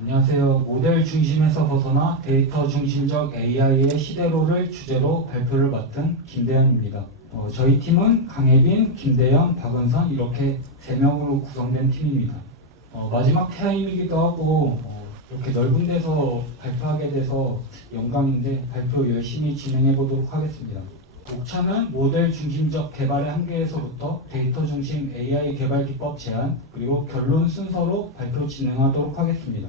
안녕하세요. 모델 중심에서 벗어나 데이터 중심적 AI의 시대로를 주제로 발표를 맡은 김대현입니다. 저희 팀은 강혜빈, 김대현, 박은선 이렇게 3명으로 구성된 팀입니다. 마지막 타임이기도 하고 이렇게 넓은 데서 발표하게 돼서 영광인데 발표 열심히 진행해 보도록 하겠습니다. 목차는 모델 중심적 개발의 한계에서부터 데이터 중심 AI 개발 기법 제안 그리고 결론 순서로 발표 진행하도록 하겠습니다.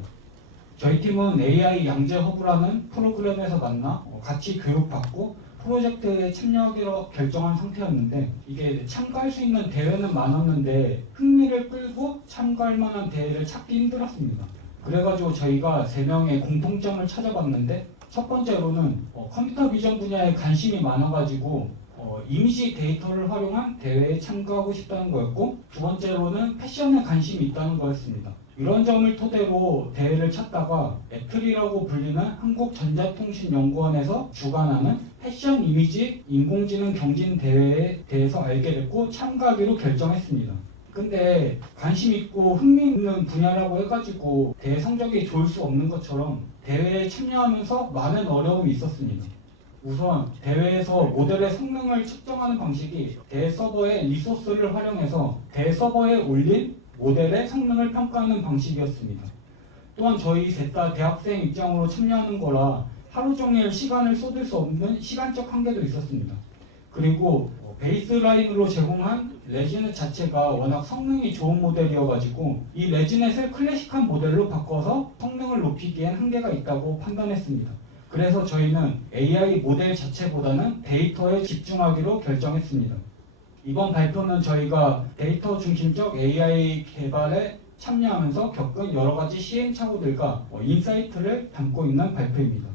저희 팀은 AI 양재 허브라는 프로그램에서 만나 같이 교육받고 프로젝트에 참여하기로 결정한 상태였는데 이게 참가할 수 있는 대회는 많았는데 흥미를 끌고 참가할 만한 대회를 찾기 힘들었습니다. 그래가지고 저희가 3명의 공통점을 찾아봤는데 첫 번째로는 컴퓨터 비전 분야에 관심이 많아가지고 이미지 데이터를 활용한 대회에 참가하고 싶다는 거였고, 두 번째로는 패션에 관심이 있다는 거였습니다. 이런 점을 토대로 대회를 찾다가 애플이라고 불리는 한국전자통신연구원에서 주관하는 패션 이미지 인공지능 경진 대회에 대해서 알게 됐고 참가하기로 결정했습니다. 근데 관심 있고 흥미 있는 분야라고 해가지고 대회 성적이 좋을 수 없는 것처럼 대회에 참여하면서 많은 어려움이 있었습니다. 우선 대회에서 모델의 성능을 측정하는 방식이 대회 서버의 리소스를 활용해서 대회 서버에 올린 모델의 성능을 평가하는 방식이었습니다. 또한 저희 셋 다 대학생 입장으로 참여하는 거라 하루 종일 시간을 쏟을 수 없는 시간적 한계도 있었습니다. 그리고 베이스라인으로 제공한 레지넷 자체가 워낙 성능이 좋은 모델이어가지고 이 레지넷을 클래식한 모델로 바꿔서 성능을 높이기엔 한계가 있다고 판단했습니다. 그래서 저희는 AI 모델 자체보다는 데이터에 집중하기로 결정했습니다. 이번 발표는 저희가 데이터 중심적 AI 개발에 참여하면서 겪은 여러 가지 시행착오들과 인사이트를 담고 있는 발표입니다.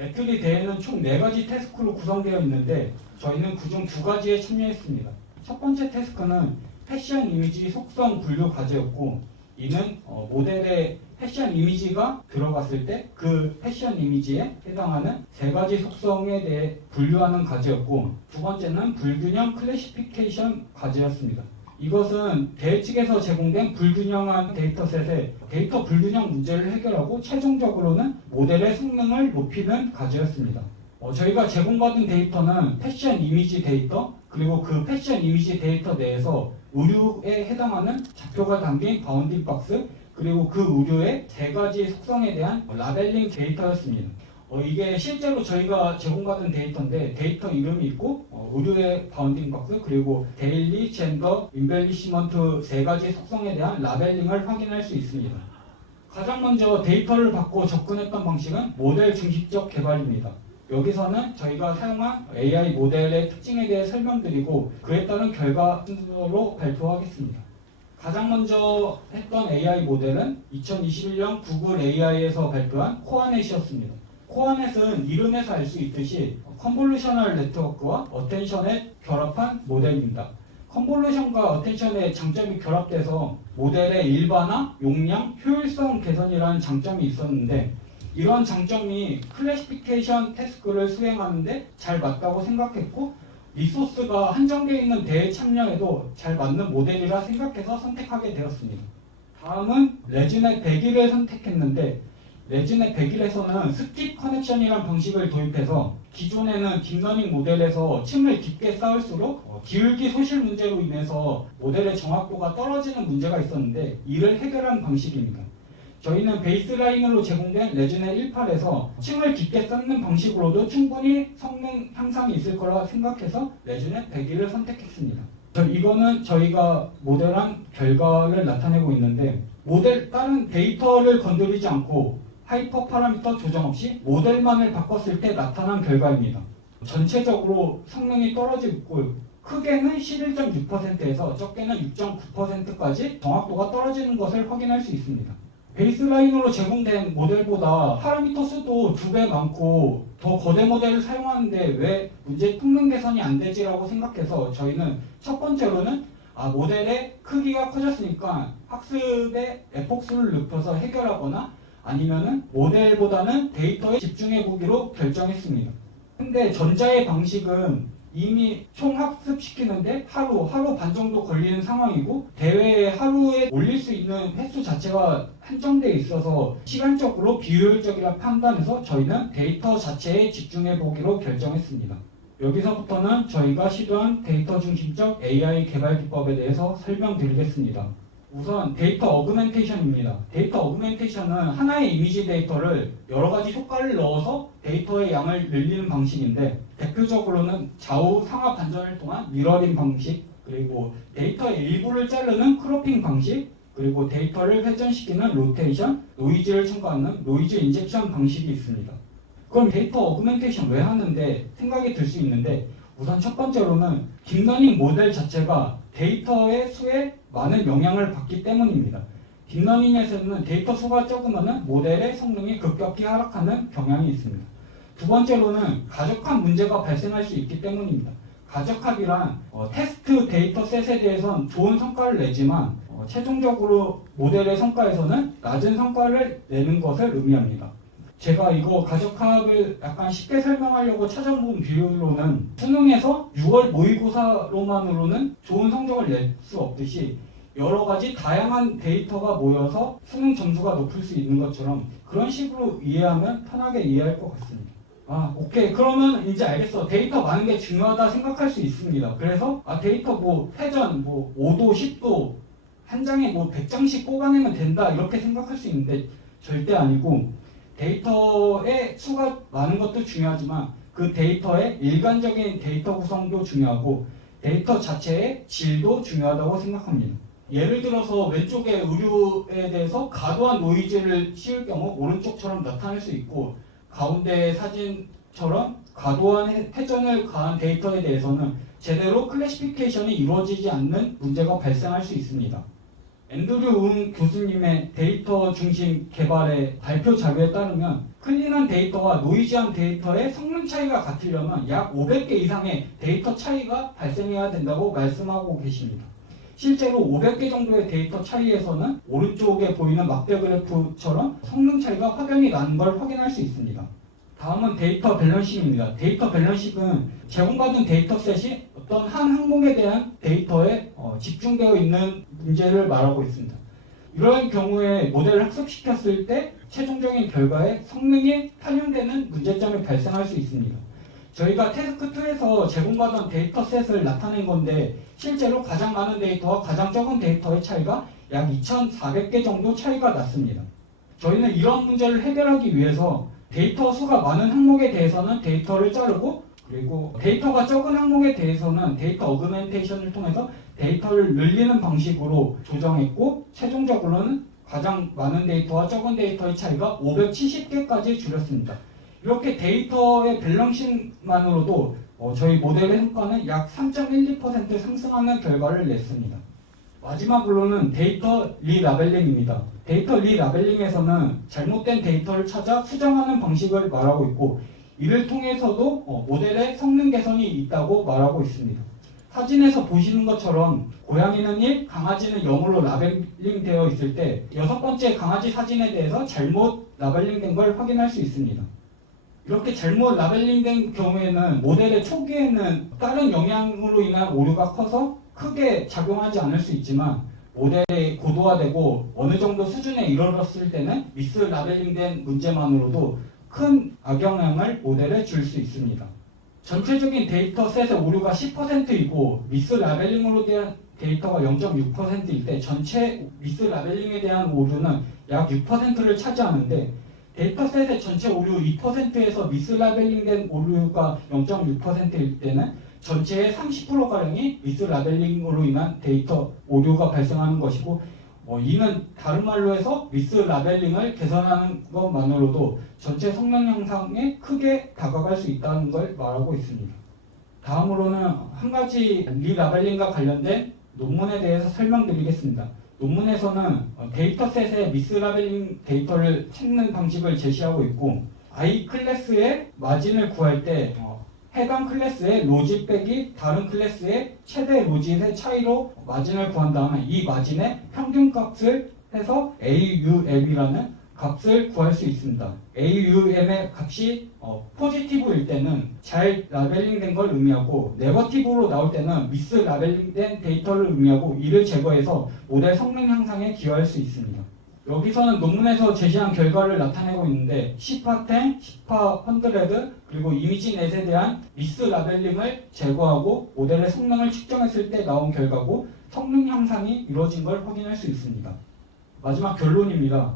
애플이 대회는 총 4가지 태스크로 구성되어 있는데 저희는 그중 2가지에 참여했습니다. 첫 번째 태스크는 패션 이미지 속성 분류 과제였고, 이는 모델의 패션 이미지가 들어갔을 때 그 패션 이미지에 해당하는 3가지 속성에 대해 분류하는 과제였고, 두 번째는 불균형 클래시피케이션 과제였습니다. 이것은 대회 측에서 제공된 불균형한 데이터셋에 데이터 불균형 문제를 해결하고 최종적으로는 모델의 성능을 높이는 과제였습니다. 저희가 제공받은 데이터는 패션 이미지 데이터, 그리고 그 패션 이미지 데이터 내에서 의류에 해당하는 좌표가 담긴 바운딩 박스, 그리고 그 의류의 3가지 속성에 대한 라벨링 데이터였습니다. 이게 실제로 저희가 제공받은 데이터인데 데이터 이름이 있고 의류의 바운딩 박스, 그리고 데일리, 젠더, 인벨리시먼트 3가지 속성에 대한 라벨링을 확인할 수 있습니다. 가장 먼저 데이터를 받고 접근했던 방식은 모델 중심적 개발입니다. 여기서는 저희가 사용한 AI 모델의 특징에 대해 설명드리고 그에 따른 결과 순서로 발표하겠습니다. 가장 먼저 했던 AI 모델은 2021년 구글 AI에서 발표한 코어넷이었습니다. 코어넷은 이름에서 알 수 있듯이 컨볼루셔널 네트워크와 어텐션에 결합한 모델입니다. 컨볼루션과 어텐션의 장점이 결합돼서 모델의 일반화, 용량, 효율성 개선이라는 장점이 있었는데 이런 장점이 클래시피케이션 태스크를 수행하는데 잘 맞다고 생각했고 리소스가 한정되어 있는 대회 참여에도 잘 맞는 모델이라 생각해서 선택하게 되었습니다. 다음은 레지넷 100일을 선택했는데 레지넷 100일에서는 스킵 커넥션이라는 방식을 도입해서 기존에는 딥러닝 모델에서 층을 깊게 쌓을수록 기울기 소실 문제로 인해서 모델의 정확도가 떨어지는 문제가 있었는데 이를 해결한 방식입니다. 저희는 베이스라인으로 제공된 레지넷 18에서 층을 깊게 쌓는 방식으로도 충분히 성능 향상이 있을 거라 생각해서 레지넷 100일을 선택했습니다. 이거는 저희가 모델한 결과를 나타내고 있는데 다른 데이터를 건드리지 않고 하이퍼 파라미터 조정 없이 모델만을 바꿨을 때 나타난 결과입니다. 전체적으로 성능이 떨어지고 있고 크게는 11.6%에서 적게는 6.9%까지 정확도가 떨어지는 것을 확인할 수 있습니다. 베이스라인으로 제공된 모델보다 파라미터 수도 2배 많고 더 거대 모델을 사용하는데 왜 문제 성능 개선이 안 되지라고 생각해서 저희는 첫 번째로는 모델의 크기가 커졌으니까 학습의 에폭수를 높여서 해결하거나 아니면은 모델보다는 데이터에 집중해 보기로 결정했습니다. 근데 전자의 방식은 이미 총학습시키는데 하루 반 정도 걸리는 상황이고 대회에 하루에 올릴 수 있는 횟수 자체가 한정되어 있어서 시간적으로 비효율적이라 판단해서 저희는 데이터 자체에 집중해 보기로 결정했습니다. 여기서부터는 저희가 시도한 데이터 중심적 AI 개발 기법에 대해서 설명드리겠습니다. 우선 데이터 어그멘테이션입니다. 데이터 어그멘테이션은 하나의 이미지 데이터를 여러 가지 효과를 넣어서 데이터의 양을 늘리는 방식인데 대표적으로는 좌우 상하 반전을 통한 미러링 방식, 그리고 데이터의 일부를 자르는 크로핑 방식, 그리고 데이터를 회전시키는 로테이션, 노이즈를 첨가하는 노이즈 인젝션 방식이 있습니다. 그럼 데이터 어그멘테이션 왜 하는데 생각이 들 수 있는데 우선 첫 번째로는 딥러닝 모델 자체가 데이터의 수에 많은 영향을 받기 때문입니다. 딥러닝에서는 데이터 수가 적으면 모델의 성능이 급격히 하락하는 경향이 있습니다. 두 번째로는 가적합 문제가 발생할 수 있기 때문입니다. 가적합이란 테스트 데이터셋에 대해서는 좋은 성과를 내지만 최종적으로 모델의 성과에서는 낮은 성과를 내는 것을 의미합니다. 제가 이거 가적합을 약간 쉽게 설명하려고 찾아본 비율로는 수능에서 6월 모의고사로만으로는 좋은 성적을 낼 수 없듯이 여러 가지 다양한 데이터가 모여서 수능 점수가 높을 수 있는 것처럼 그런 식으로 이해하면 편하게 이해할 것 같습니다. 오케이. 그러면 이제 알겠어. 데이터 많은 게 중요하다 생각할 수 있습니다. 그래서 데이터 회전 5도, 10도 한 장에 100장씩 뽑아내면 된다 이렇게 생각할 수 있는데 절대 아니고 데이터의 수가 많은 것도 중요하지만 그 데이터의 일관적인 데이터 구성도 중요하고 데이터 자체의 질도 중요하다고 생각합니다. 예를 들어서 왼쪽에 의류에 대해서 과도한 노이즈를 씌울 경우 오른쪽처럼 나타날 수 있고 가운데 사진처럼 과도한 회전을 가한 데이터에 대해서는 제대로 클래시피케이션이 이루어지지 않는 문제가 발생할 수 있습니다. 앤드류 웅 교수님의 데이터 중심 개발의 발표 자료에 따르면 클린한 데이터와 노이즈한 데이터의 성능 차이가 같으려면 약 500개 이상의 데이터 차이가 발생해야 된다고 말씀하고 계십니다. 실제로 500개 정도의 데이터 차이에서는 오른쪽에 보이는 막대 그래프처럼 성능 차이가 확연히 나는 걸 확인할 수 있습니다. 다음은 데이터 밸런싱입니다. 데이터 밸런싱은 제공받은 데이터셋이 어떤 한 항목에 대한 데이터에 집중되어 있는 문제를 말하고 있습니다. 이런 경우에 모델을 학습시켰을 때 최종적인 결과에 성능이 반영되는 문제점이 발생할 수 있습니다. 저희가 태스크2에서 제공받은 데이터셋을 나타낸 건데 실제로 가장 많은 데이터와 가장 적은 데이터의 차이가 약 2,400개 정도 차이가 났습니다. 저희는 이런 문제를 해결하기 위해서 데이터 수가 많은 항목에 대해서는 데이터를 자르고 그리고 데이터가 적은 항목에 대해서는 데이터 어그멘테이션을 통해서 데이터를 늘리는 방식으로 조정했고 최종적으로는 가장 많은 데이터와 적은 데이터의 차이가 570개까지 줄였습니다. 이렇게 데이터의 밸런싱만으로도 저희 모델의 성과는 약 3.12% 상승하는 결과를 냈습니다. 마지막으로는 데이터 리라벨링입니다. 데이터 리라벨링에서는 잘못된 데이터를 찾아 수정하는 방식을 말하고 있고 이를 통해서도 모델의 성능 개선이 있다고 말하고 있습니다. 사진에서 보시는 것처럼 고양이는 1, 강아지는 0으로 라벨링 되어 있을 때 6번째 강아지 사진에 대해서 잘못 라벨링된 걸 확인할 수 있습니다. 이렇게 잘못 라벨링된 경우에는 모델의 초기에는 다른 영향으로 인한 오류가 커서 크게 작용하지 않을 수 있지만 모델이 고도화되고 어느 정도 수준에 이르렀을 때는 미스 라벨링된 문제만으로도 큰 악영향을 모델에 줄 수 있습니다. 전체적인 데이터셋의 오류가 10%이고 미스 라벨링으로 대한 데이터가 0.6%일 때 전체 미스 라벨링에 대한 오류는 약 6%를 차지하는데 데이터셋의 전체 오류 2%에서 미스 라벨링된 오류가 0.6%일 때는 전체의 30%가량이 미스 라벨링으로 인한 데이터 오류가 발생하는 것이고 이는 다른 말로 해서 미스 라벨링을 개선하는 것만으로도 전체 성능 향상에 크게 다가갈 수 있다는 걸 말하고 있습니다. 다음으로는 한 가지 리라벨링과 관련된 논문에 대해서 설명드리겠습니다. 논문에서는 데이터셋의 미스 라벨링 데이터를 찾는 방식을 제시하고 있고 I 클래스의 마진을 구할 때 해당 클래스의 로짓 빼기 다른 클래스의 최대 로짓의 차이로 마진을 구한 다음에 이 마진의 평균값을 해서 AUM이라는 값을 구할 수 있습니다. AUM의 값이 포지티브일 때는 잘 라벨링된 걸 의미하고 네거티브로 나올 때는 미스 라벨링된 데이터를 의미하고 이를 제거해서 모델 성능 향상에 기여할 수 있습니다. 여기서는 논문에서 제시한 결과를 나타내고 있는데 시파10, 시파100 그리고 이미지넷에 대한 미스 라벨링을 제거하고 모델의 성능을 측정했을 때 나온 결과고 성능 향상이 이루어진 걸 확인할 수 있습니다. 마지막 결론입니다.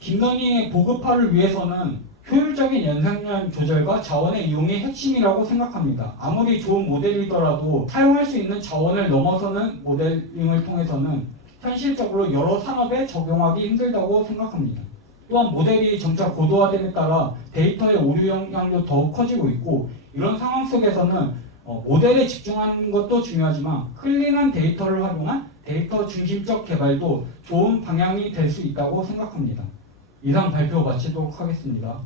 딥러닝의 보급화를 위해서는 효율적인 연산량 조절과 자원의 이용이 핵심이라고 생각합니다. 아무리 좋은 모델이더라도 사용할 수 있는 자원을 넘어서는 모델링을 통해서는 현실적으로 여러 산업에 적용하기 힘들다고 생각합니다. 또한 모델이 점차 고도화됨에 따라 데이터의 오류 영향도 더욱 커지고 있고 이런 상황 속에서는 모델에 집중하는 것도 중요하지만 클린한 데이터를 활용한 데이터 중심적 개발도 좋은 방향이 될 수 있다고 생각합니다. 이상 발표 마치도록 하겠습니다.